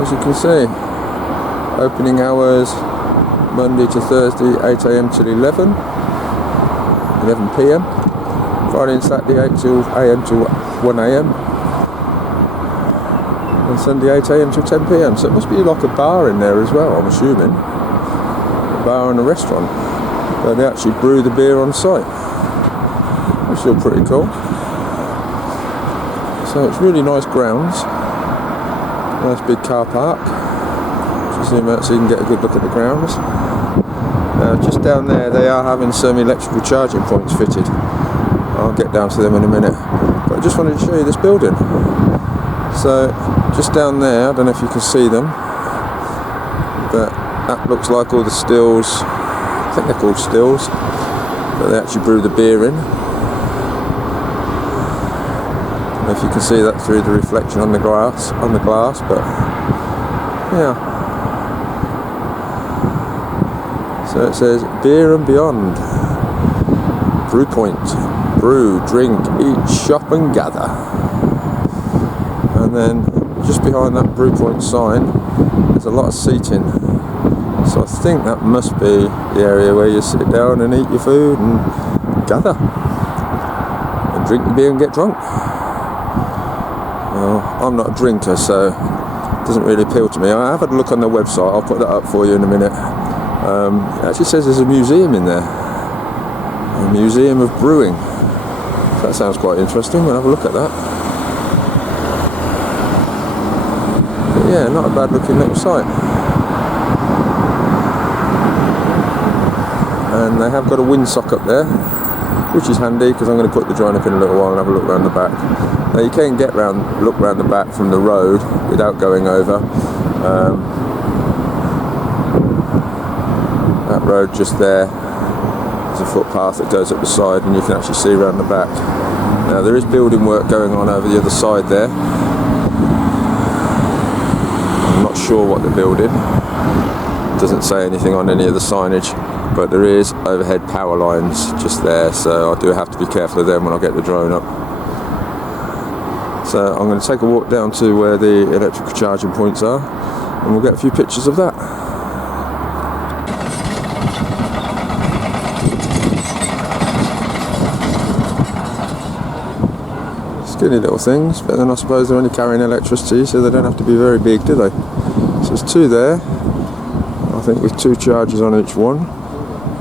As you can see, opening hours Monday to Thursday 8 AM till 11 PM. Friday and Saturday 8 AM to 1 AM. And Sunday 8 AM till 10 PM. So it must be like a bar in there as well, I'm assuming. A bar and a restaurant where they actually brew the beer on site. Which is still pretty cool. So it's really nice grounds. Nice big car park. Just zoom out so you can get a good look at the grounds. Just down there they are having some electrical charging points fitted. I'll get down to them in a minute. But I just wanted to show you this building. So just down there, I don't know if you can see them, but that looks like all the stills. I think they're called stills, but they actually brew the beer in. I don't know if you can see that through the reflection on the glass, but yeah. So it says beer and beyond. Brewpoint, brew, drink, eat, shop and gather. And then just behind that Brewpoint sign, there's a lot of seating. So I think that must be the area where you sit down and eat your food and gather. And drink your beer and get drunk. Well, I'm not a drinker, so it doesn't really appeal to me. I have had a look on their website, I'll put that up for you in a minute. It actually says there's a museum in there. A museum of brewing. So that sounds quite interesting, we'll have a look at that. But yeah, not a bad looking little site. And they have got a windsock up there, which is handy because I'm going to put the joint up in a little while and have a look around the back. Now you can look round the back from the road without going over. That road just there, there's a footpath that goes up the side and you can actually see around the back. Now there is building work going on over the other side there. I'm not sure what they're building. It doesn't say anything on any of the signage, but there is overhead power lines just there, so I do have to be careful of them when I get the drone up. So I'm going to take a walk down to where the electrical charging points are and we'll get a few pictures of that. Skinny little things, but then I suppose they're only carrying electricity, so they don't have to be very big, do they? So there's two there, I think with two chargers on each one.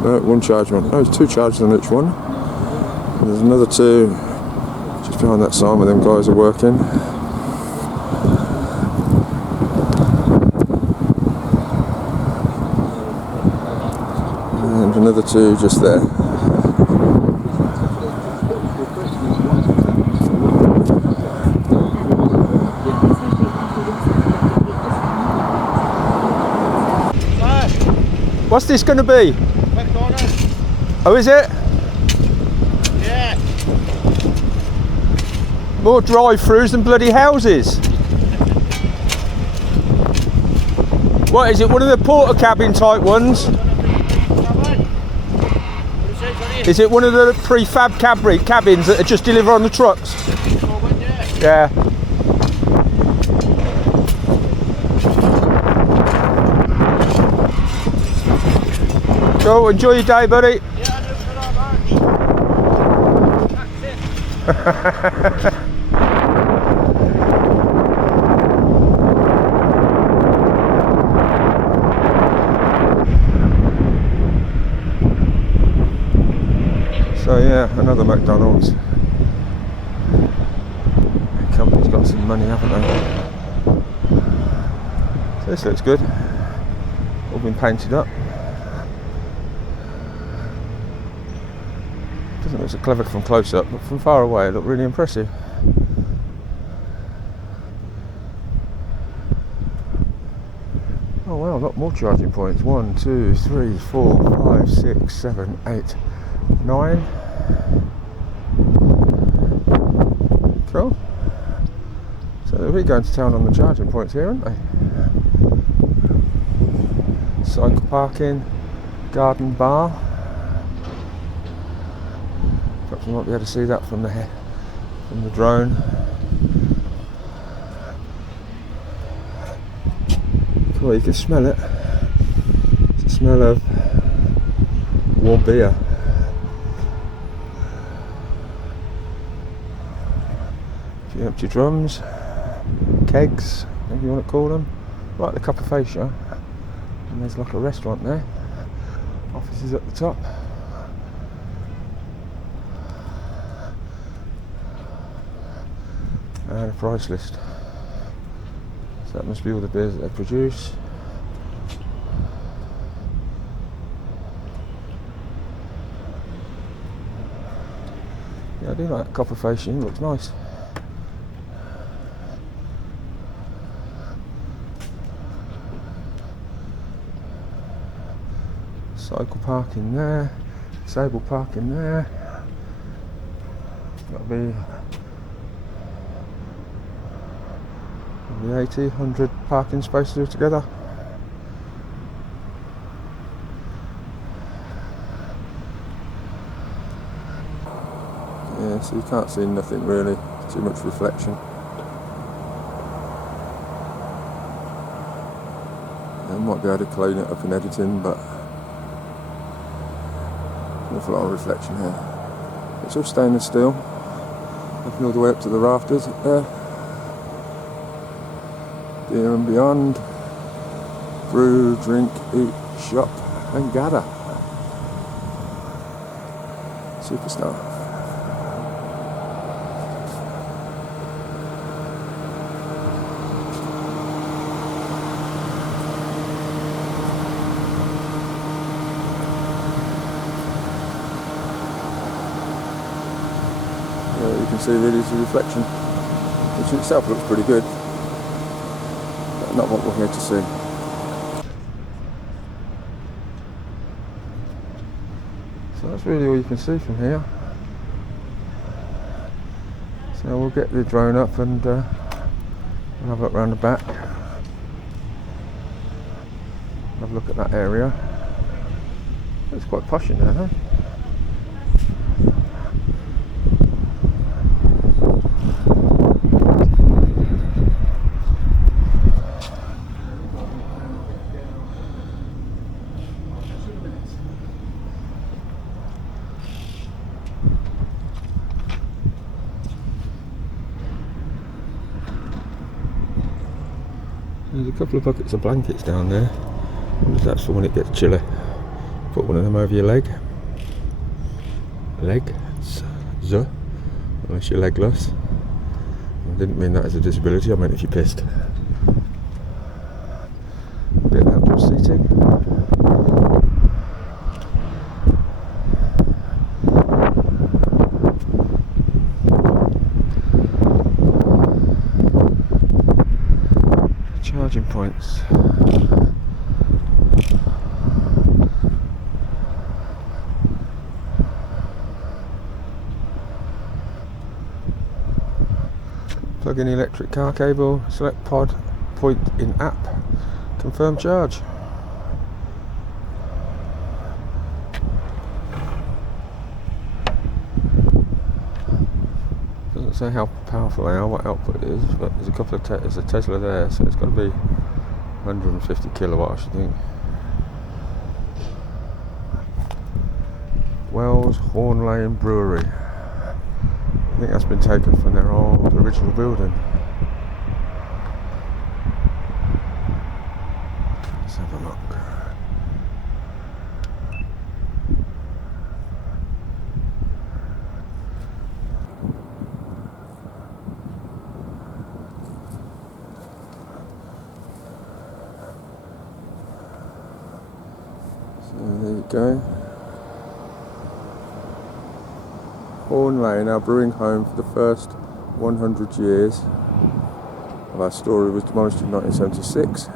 No, one charger on, no, there's two chargers on each one. And there's another two just behind that sign where them guys are working. And another two just there. What's this going to be? Oh, is it? Yeah. More drive-throughs than bloody houses. What is it? One of the porter cabin type ones? Is it one of the prefab cabins that are just delivered on the trucks? Yeah. Cool, enjoy your day, buddy. Yeah, I do for that much. So yeah, another McDonald's. The company's got some money, haven't they? So this looks good. All been painted up. Doesn't look so clever from close up, but from far away it looked really impressive. Oh wow, a lot more charging points. 1, 2, 3, 4, 5, 6, 7, 8, 9. Cool. So they're really going to town on the charging points here, aren't they? Cycle parking, garden bar. Perhaps we might be able to see that from the drone. Well, you can smell it. It's the smell of warm beer. A few empty drums, kegs, whatever you want to call them. Right at the Copper Fascia. And there's like a restaurant there. Offices at the top. And a price list. So that must be all the beers that they produce. Yeah, I do like that Copper Fascia, it looks nice. Cycle parking there, disabled parking there. That'll be 80, 100 parking spaces altogether. Yeah, so you can't see nothing really, too much reflection. I might be able to clean it up in editing, but an awful lot of reflection here. It's all stainless steel, looking all the way up to the rafters up there. Beer and beyond. Brew, drink, eat, shop and gather. Superstar. You can see really the reflection, which in itself looks pretty good, but not what we're here to see. So that's really all you can see from here. So we'll get the drone up and we'll have a look around the back. Have a look at that area. It's quite posh in there, huh? There's a couple of buckets of blankets down there. That's for when it gets chilly. Put one of them over your leg. Unless you're legless. I didn't mean that as a disability, I meant if you're pissed. A bit of outdoor seating. Charging points. Plug in electric car cable, select pod, point in app, confirm charge. Doesn't say how powerful they are, what output it is, but there's a couple of there's a Tesla there, so it's got to be 150 kilowatts, I think. Wells Horn Lane Brewery. I think that's been taken from their old original building. Let's have a look. So there you go. Horn Lane, our brewing home for the first 100 years of our story, was demolished in 1976.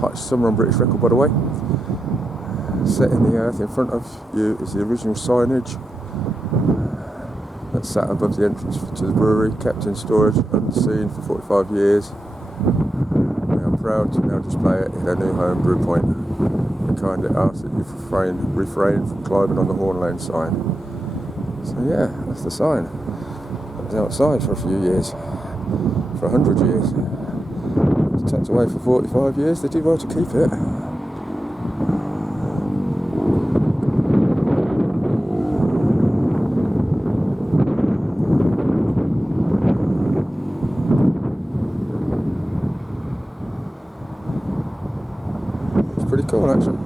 Hottest summer on British record, by the way. Set in the earth in front of you is the original signage that sat above the entrance to the brewery, kept in storage unseen for 45 years. We are proud to now display it in our new home, Brewpoint. We kindly ask that you refrain from climbing on the Horn Lane sign. So yeah, that's the sign. It was outside for a few years, for 100 years. It's tucked away for 45 years. They did well to keep it. It's pretty cool, actually.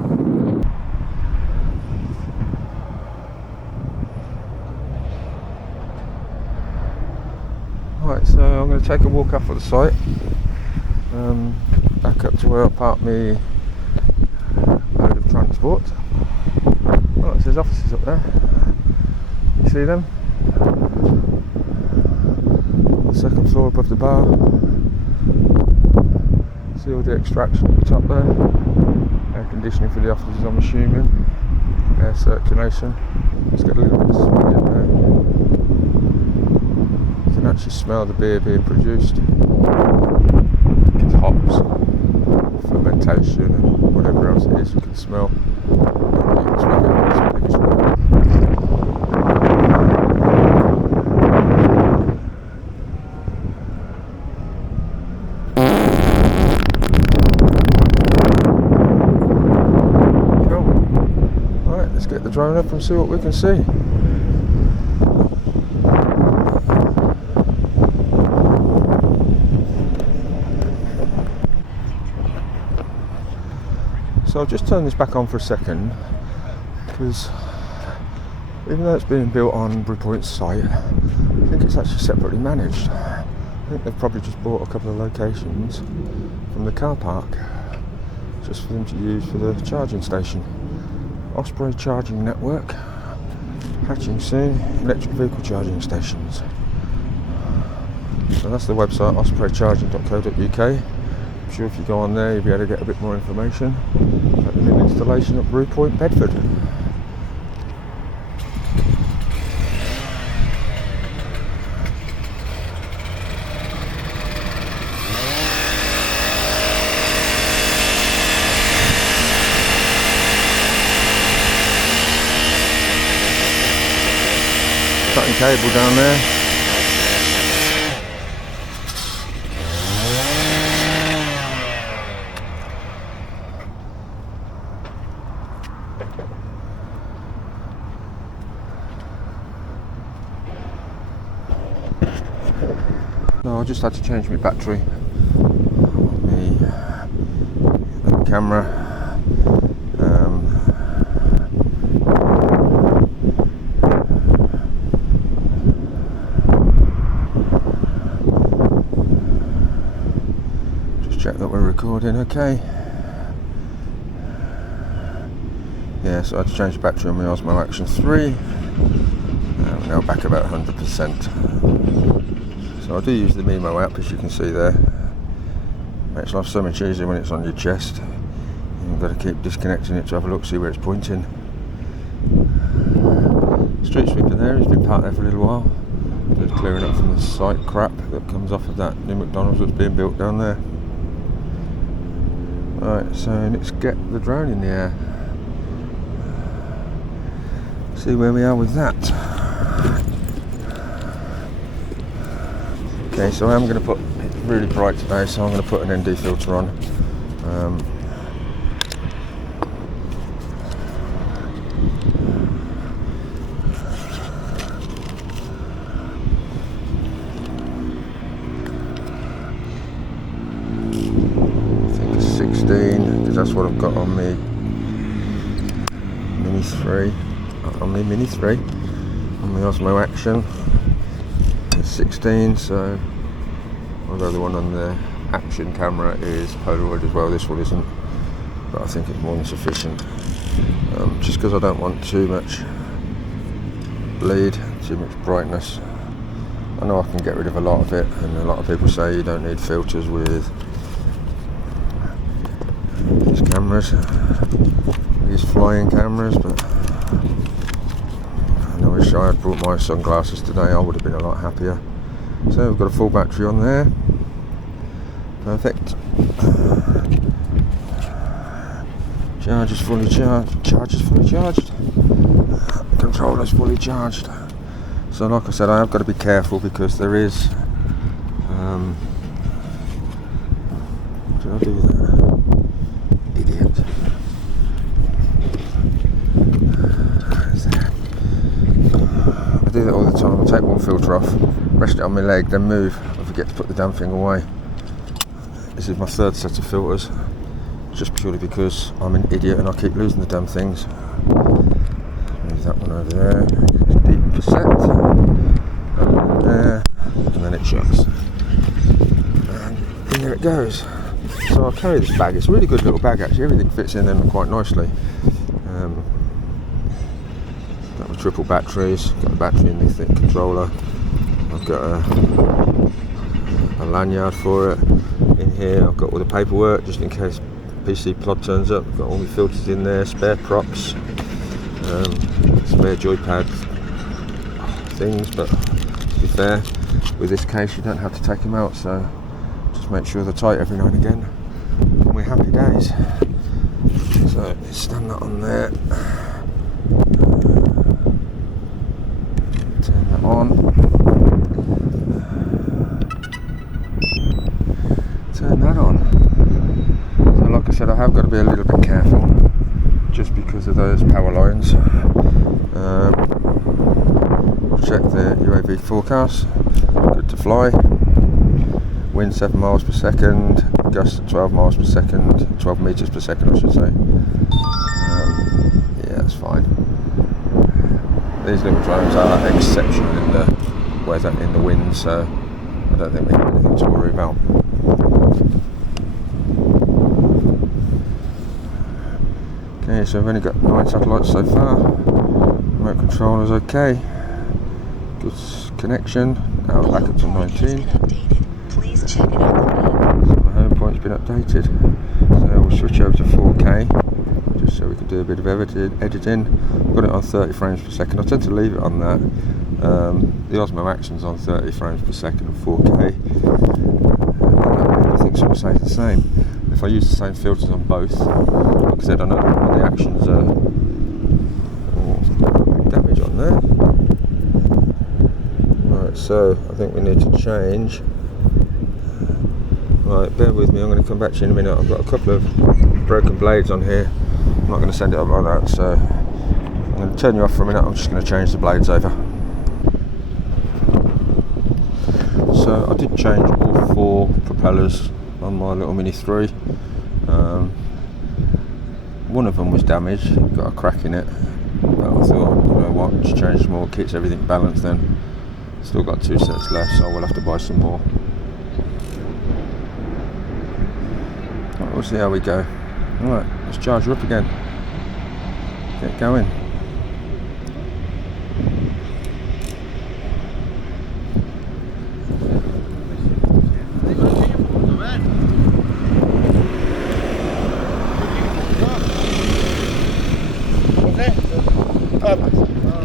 Right, so I'm going to take a walk up at the site, back up to where I parked my mode of transport. Oh, it says offices up there. You see them? The second floor above the bar. See all the extraction at the top there. Air conditioning for the offices, I'm assuming. Air circulation. Let's get a little bit of smell in there. You can actually smell the beer being produced. It's hops, fermentation, and whatever else it is you can smell. You can smell it. Cool. Right, let's get the drone up and see what we can see. So I'll just turn this back on for a second, because even though it's being built on Brewpoint's site, I think it's actually separately managed. I think they've probably just bought a couple of locations from the car park just for them to use for the charging station. Osprey charging network, hatching soon, electric vehicle charging stations. So that's the website, ospreycharging.co.uk. I'm sure if you go on there you'll be able to get a bit more information about the new installation at Brewpoint Bedford. Cutting cable down there. No, I just had to change my battery on the camera. Just check that we're recording okay. Yeah, so I had to change the battery on my Osmo Action 3. We're now back about 100%. So I do use the Mimo app, as you can see there. Makes life so much easier when it's on your chest. You've got to keep disconnecting it to have a look, see where it's pointing. Street sweeper there, he's been parked there for a little while. Just clearing up from the site crap that comes off of that new McDonald's that's being built down there. Right, so let's get the drone in the air. See where we are with that. Okay, so I'm going to put, it's really bright today, so I'm going to put an ND filter on. I think it's 16, because that's what I've got on me Mini 3. On the Mini 3, on the Osmo Action. It's 16, so although the one on the Action camera is Polaroid as well, this one isn't, but I think it's more than sufficient. Just because I don't want too much bleed, too much brightness. I know I can get rid of a lot of it, and a lot of people say you don't need filters with these cameras, these flying cameras, but I wish I had brought my sunglasses today, I would have been a lot happier. So we've got a full battery on there. Perfect. Charge is fully charged. Charge is fully charged. Controller's fully charged. So like I said, I have got to be careful because there is did I do that? Idiot. I do that all the time. I take one filter off, rest it on my leg, then move. I forget to put the damn thing away. This is my third set of filters, just purely because I'm an idiot and I keep losing the damn things. Move that one over there, deep set, that one there, and then it shuts. And here it goes. So I'll carry this bag. It's a really good little bag actually, everything fits in there quite nicely. Got my triple batteries, got the battery in the thick controller. I've got a lanyard for it. In here I've got all the paperwork just in case PC plod turns up. I've got all my filters in there, spare props, spare joypad things, but to be fair, with this case you don't have to take them out, so just make sure they're tight every now and again. And we're happy days. So let's stand that on there. Turn that on. Turn that on. So like I said, I have got to be a little bit careful just because of those power lines. We'll check the UAV forecast. Good to fly. Wind 7 miles per second, gust at 12 miles per second, 12 meters per second I should say. Yeah, that's fine. These little drones are exceptional in the weather, in the wind, so I don't think we have anything to worry about. Okay, so I've only got 9 satellites so far. Remote control is okay. Good connection. Now back up to 19. Please check it out. So my home point's been updated. So we'll switch over to 4K, just so we can do a bit of editing. Got it on 30 frames per second. I tend to leave it on that. The Osmo Action's on 30 frames per second and 4K. Everything sort of stays the same. If I use the same filters on both, like I said, I know the Action's damage on there. Right, so I think we need to change. Right, bear with me, I'm going to come back to you in a minute. I've got a couple of broken blades on here. I'm not going to send it up like that, so I'm going to turn you off for a minute. I'm just going to change the blades over. So I did change all 4 propellers on my little Mini 3. One of them was damaged, got a crack in it, but I thought, you know what, just change some more, keeps everything balanced then. Still got 2 sets left, so we'll have to buy some more. Right, we'll see how we go. Alright, let's charge her up again. Get going.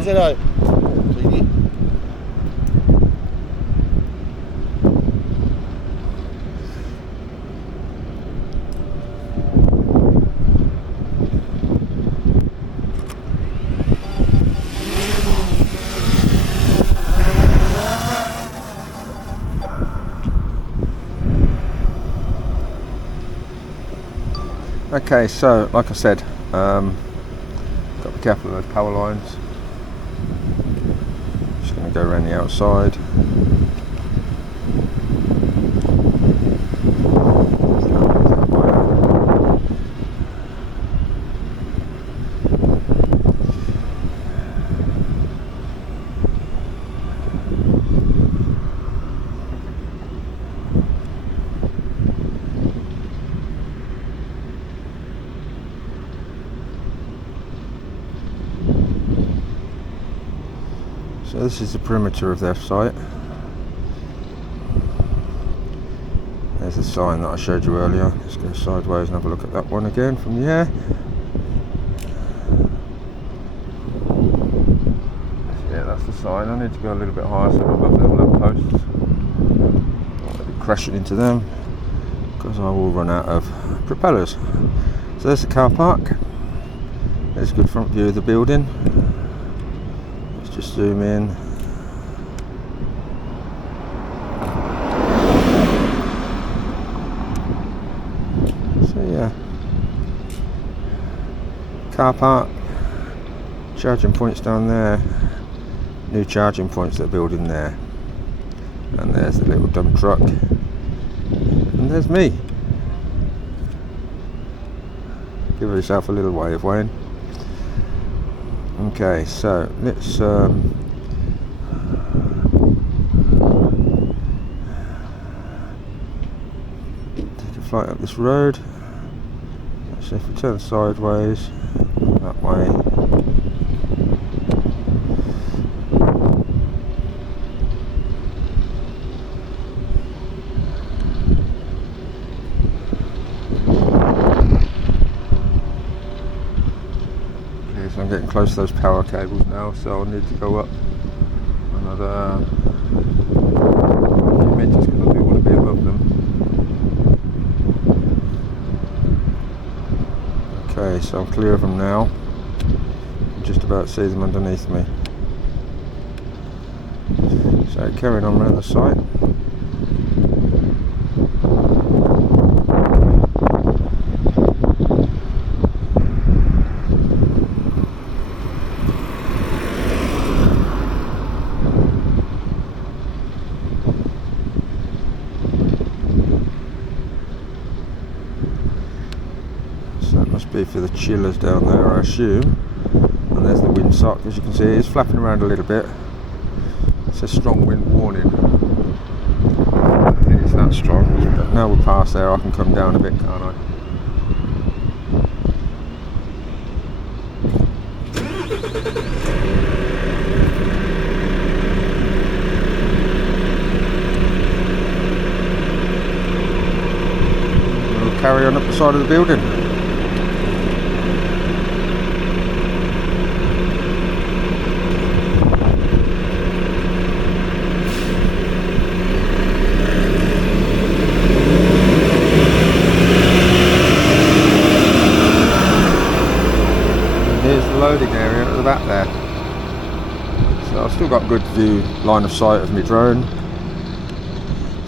Hello. Okay, so like I said, got to be careful of those power lines. Just going to go around the outside. So this is the perimeter of their site. There's the sign that I showed you earlier. Let's go sideways and have a look at that one again from the air. Yeah, that's the sign. I need to go a little bit higher so I'm above them lamp posts. I'll be crashing into them because I will run out of propellers. So there's the car park. There's a good front view of the building. Just zoom in. car park, charging points down there, new charging points they're building there, and there's the little dump truck, and there's me. Give yourself a little wave, Wayne. Okay, so let's take a flight up this road. So if we turn sideways that way, okay, so I'm getting close to those power cables now, so I'll need to go up another few meters because I do want to be above them. Okay, so I'm clear of them now. You can just about see them underneath me. So carrying on around the site. Be for the chillers down there, I assume. And there's the windsock, as you can see it is flapping around a little bit. It says strong wind warning. I don't think it's that strong, but now we're past there I can come down a bit, can't I? We'll carry on up the side of the building. Loading area at the back there, so I've still got good view, line of sight of my drone.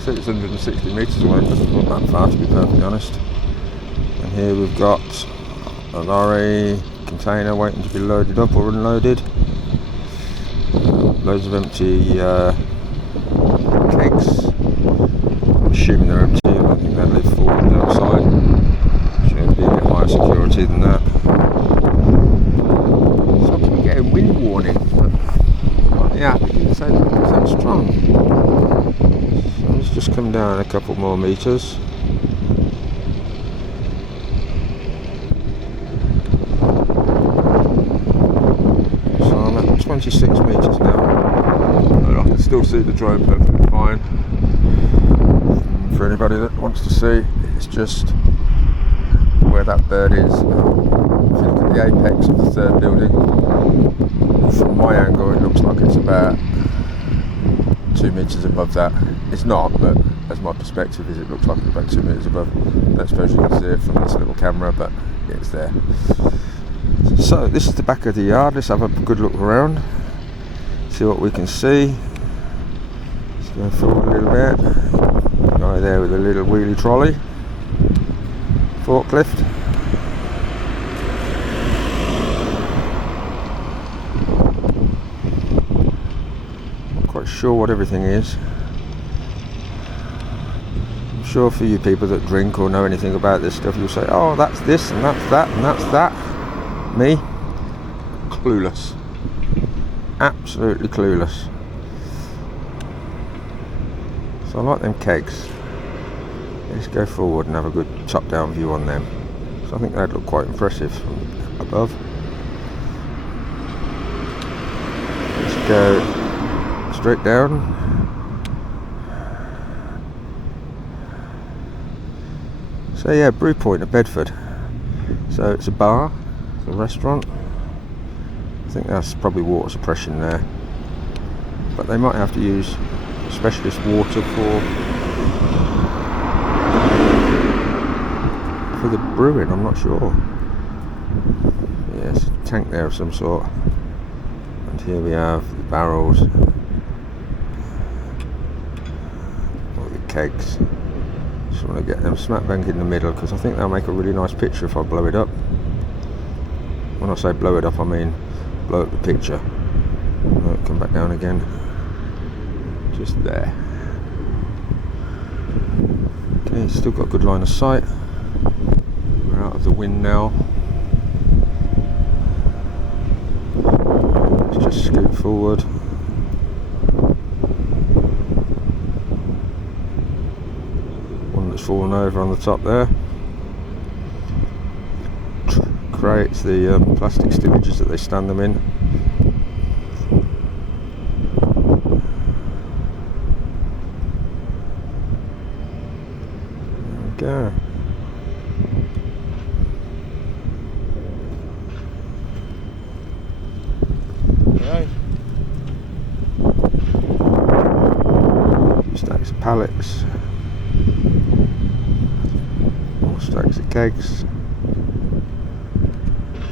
660 metres away, doesn't look that far to be perfectly honest. And here we've got a lorry container waiting to be loaded up or unloaded. Loads of empty kegs. I'm assuming they're empty, I don't think they'll leave full on the outside. Should be a bit higher security than that. Wind warning, but yeah, it didn't say that it was that strong. So let's just come down a couple more meters. So I'm at 26 meters now, and I can still see the drone perfectly fine. For anybody that wants to see, it's just where that bird is. If you look at the apex of the third building, from my angle it looks like it's about 2 meters above that. It's not, but as my perspective is, it looks like it's about 2 meters above. I don't suppose you can see it from this little camera, but yeah, it's there. So this is the back of the yard. Let's have a good look around, see what we can see. Let's go forward a little bit. Guy there with a little wheelie trolley, forklift. Sure what everything is. I'm sure for you people that drink or know anything about this stuff, you'll say, oh, that's this and that's that and that's that. Me, clueless, absolutely clueless. So I like them kegs. Let's go forward and have a good top down view on them. So I think they'd look quite impressive from above. Let's go straight down. So yeah, Brewpoint Bedford. So it's a bar, it's a restaurant. I think that's probably water suppression there, but they might have to use specialist water for the brewing, I'm not sure. Yes, a tank there of some sort. And here we have the barrels. Kegs. Just want to get them smack bang in the middle because I think they'll make a really nice picture if I blow it up. When I say blow it up, I mean blow up the picture. Might come back down again. Just there. Okay, still got a good line of sight. We're out of the wind now. Let's just scoot forward. One that's fallen over on the top there. Creates the plastic stillages that they stand them in. There we go. Right. Stacks of pallets. More stacks of kegs.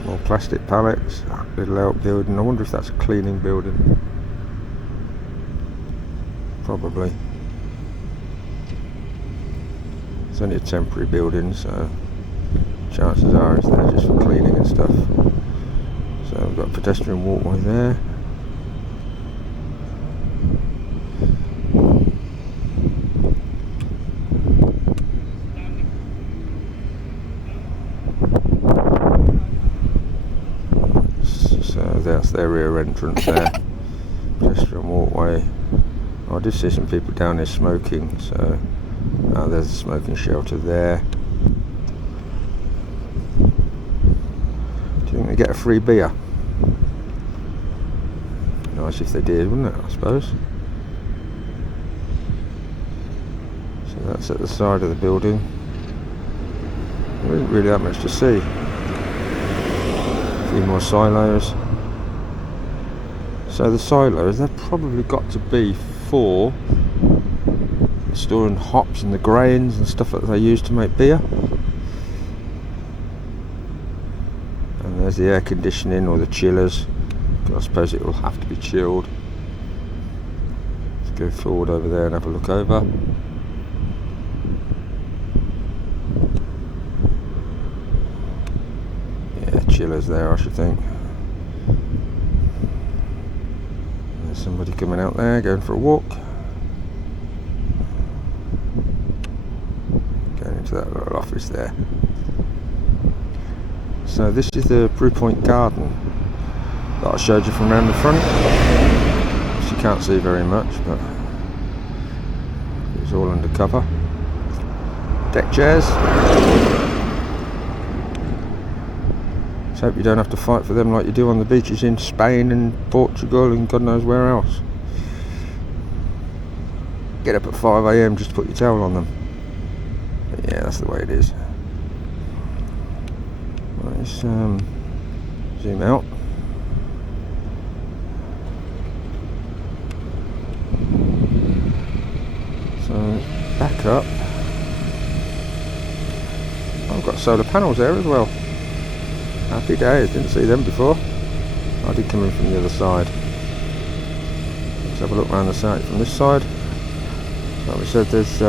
More plastic pallets. Little outbuilding. I wonder if that's a cleaning building. Probably. It's only a temporary building, so chances are it's there just for cleaning and stuff. So we've got a pedestrian walkway there. So that's their rear entrance there. Pedestrian walkway. Oh, I did see some people down there smoking, so there's a smoking shelter there. Do you think they get a free beer? Nice if they did, wouldn't it, I suppose? So that's at the side of the building. There isn't really that much to see. A few more silos. So the silos, they've probably got to be for storing hops and the grains and stuff that they use to make beer. And there's the air conditioning or the chillers. I suppose it will have to be chilled. Let's go forward over there and have a look over. Yeah, chillers there, I should think. There's somebody coming out there going for a walk. To that little office there. So this is the Brewpoint garden that I showed you from around the front. You can't see very much, but it's all under cover. Deck chairs. Let's hope you don't have to fight for them like you do on the beaches in Spain and Portugal and God knows where else. Get up at 5 AM just to put your towel on them. Yeah, that's the way it is. Let's zoom out. So back up. I've got solar panels there as well. Happy days, didn't see them before. I did come in from the other side. Let's have a look around the site from this side. Like we said, there's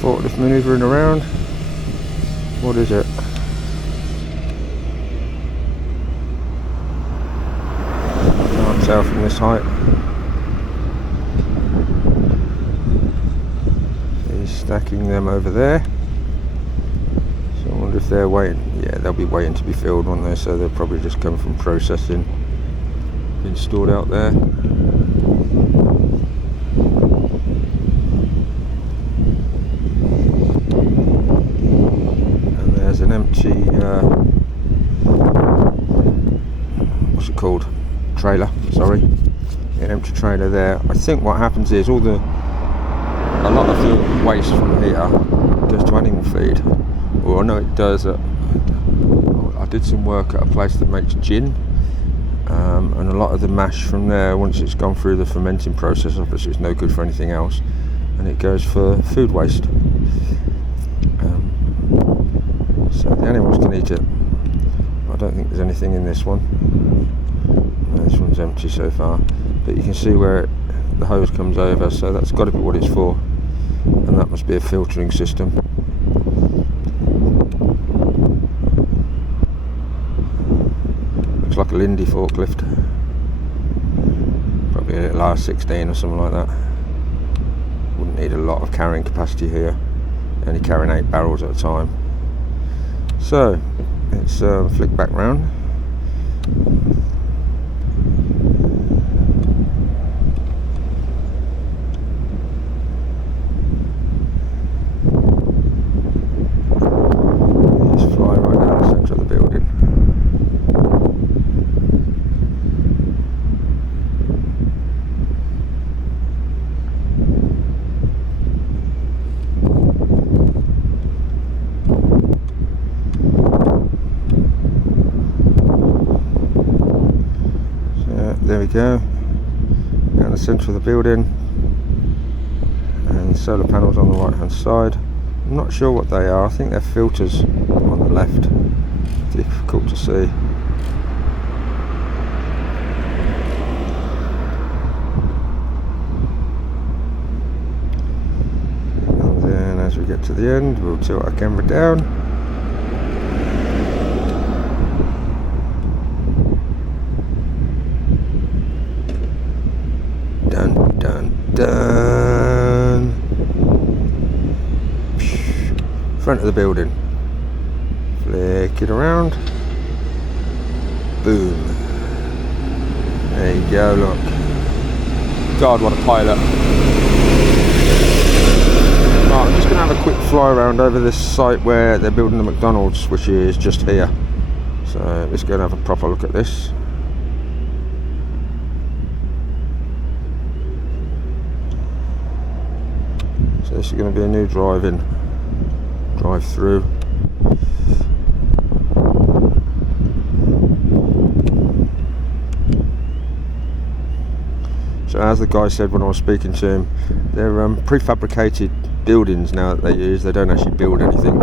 forklift manoeuvring around. What is it? Can't tell from this height. He's stacking them over there. So I wonder if they're waiting. Yeah, they'll be waiting to be filled, won't they? So they'll probably just come from processing. Been stored out there. An empty what's it called, trailer, sorry, an empty trailer there. I think what happens is a lot of the waste from here goes to animal feed, or I know it does I did some work at a place that makes gin, and a lot of the mash from there, once it's gone through the fermenting process, obviously it's no good for anything else, and it goes for food waste. So the animals can eat it. I don't think there's anything in this one. No, this one's empty so far. But you can see where the hose comes over, so that's got to be what it's for. and that must be a filtering system. Looks like a Lindy forklift, probably a little R16 or something like that. Wouldn't need a lot of carrying capacity here, only carrying 8 barrels at a time. So let's flick back round. Let's fly right down the centre of the building. There we go, down the centre of the building, and solar panels on the right hand side. I'm not sure what they are, I think they're filters on the left, difficult to see. And then as we get to the end, we'll tilt our camera down. Dun dun dun. Front of the building. Flick it around. Boom. There you go, look. God, what a pilot. Right, I'm just going to have a quick fly around over this site where they're building the McDonald's, which is just here. So let's go and have a proper look at this. So this is going to be a new drive-through. So as the guy said when I was speaking to him, they're prefabricated buildings now that they use. They don't actually build anything,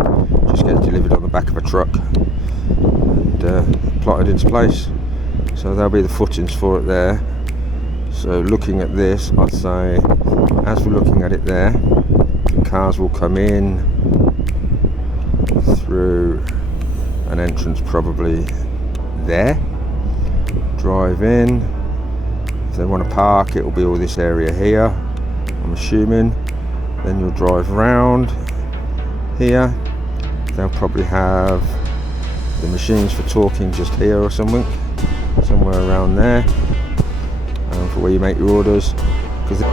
just get delivered on the back of a truck and plotted into place. So there'll be the footings for it there. So looking at this, I'd say as we're looking at it there, the cars will come in through an entrance probably there, drive in. If they want to park, it will be all this area here, I'm assuming. Then you'll drive around here. They'll probably have the machines for talking just here or something, somewhere around there, for where you make your orders. 'Cause